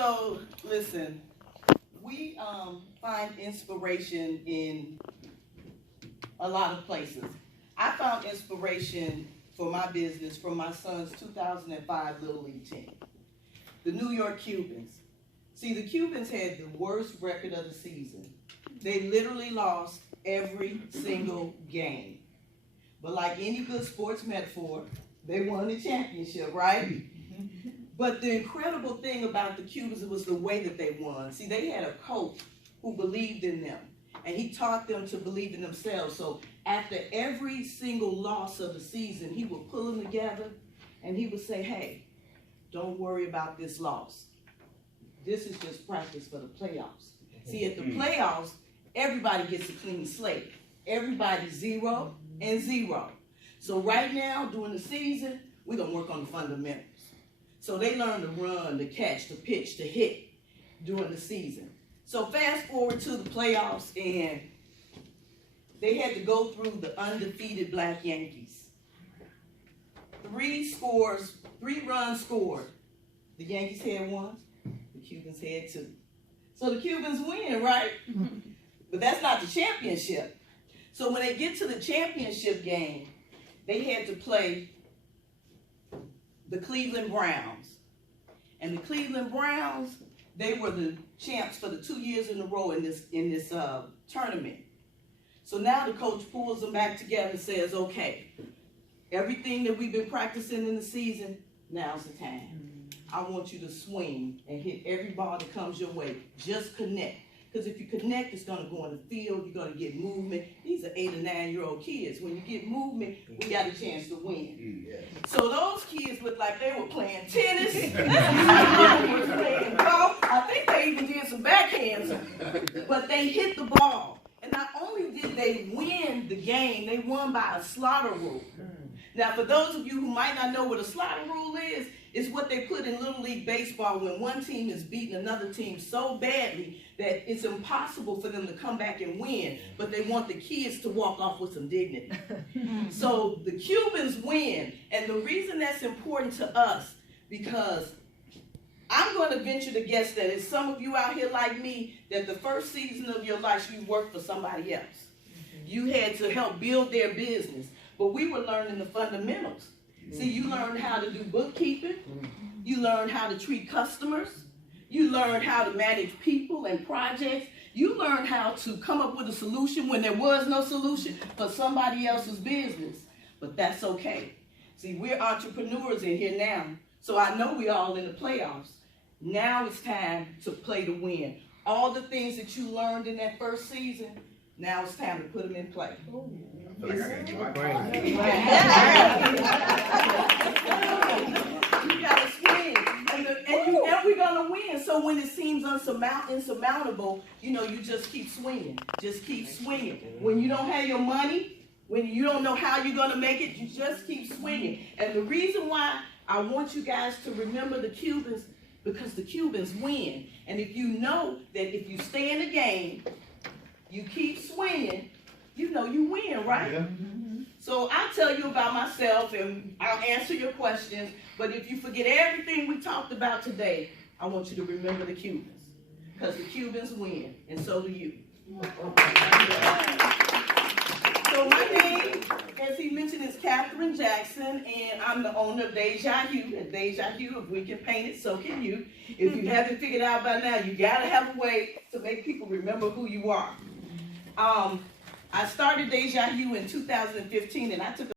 So, listen, we find inspiration in a lot of places. I found inspiration for my business from my son's 2005 Little League team, the New York Cubans. See, the Cubans had the worst record of the season. They literally lost every single game. But like any good sports metaphor, they won the championship, right? But the incredible thing about the Cubans was the way that they won. See, they had a coach who believed in them, and he taught them to believe in themselves. So after every single loss of the season, he would pull them together, and he would say, hey, don't worry about this loss. This is just practice for the playoffs. See, at the playoffs, everybody gets a clean slate. Everybody's 0 and 0. So right now, during the season, we're going to work on the fundamentals. So they learn to run, to catch, to pitch, to hit during the season. So fast forward to the playoffs, and they had to go through the undefeated Black Yankees. 3 runs scored. The Yankees had 1, the Cubans had 2. So the Cubans win, right? But that's not the championship. So when they get to the championship game, they had to play the Cleveland Browns. And the Cleveland Browns, they were the champs for the 2 years in a row in this tournament. So now the coach pulls them back together and says, okay, everything that we've been practicing in the season, now's the time. I want you to swing and hit every ball that comes your way. Just connect. Because if you connect, it's going to go in the field. You're going to get movement. These are 8 or 9-year-old kids. When you get movement, we got a chance to win. So those kids looked like they were playing tennis. Were playing golf. I think they even did some backhands. But they hit the ball. And not only did they win the game, they won by a slaughter rule. Now, for those of you who might not know what a slaughter rule is, it's what they put in Little League Baseball when one team is beating another team so badly that it's impossible for them to come back and win, but they want the kids to walk off with some dignity. So the Cubans win, and the reason that's important to us, because I'm going to venture to guess that it's some of you out here like me, that the first season of your life you worked for somebody else. You had to help build their business, but we were learning the fundamentals. See, you learned how to do bookkeeping. You learned how to treat customers. You learned how to manage people and projects. You learned how to come up with a solution when there was no solution for somebody else's business. But that's okay. See, we're entrepreneurs in here now, so I know we're all in the playoffs. Now it's time to play to win. All the things that you learned in that first season, now it's time to put them in play. You gotta swing, and we're gonna win. So when it seems insurmountable, you know, you just keep swinging. Just keep swinging. When you don't have your money, when you don't know how you're gonna make it, you just keep swinging. And the reason why I want you guys to remember the Cubans, because the Cubans win. And if you know that if you stay in the game, you keep swinging, you know you win, right? Yeah. So I'll tell you about myself and I'll answer your questions. But if you forget everything we talked about today, I want you to remember the Cubans. Because the Cubans win, and so do you. So my name, as he mentioned, is Catherine Jackson, and I'm the owner of Deja Hue. And Deja Hue, if we can paint it, so can you. If you haven't figured out by now, you got to have a way to make people remember who you are. I started Deja Hue in 2015, and I took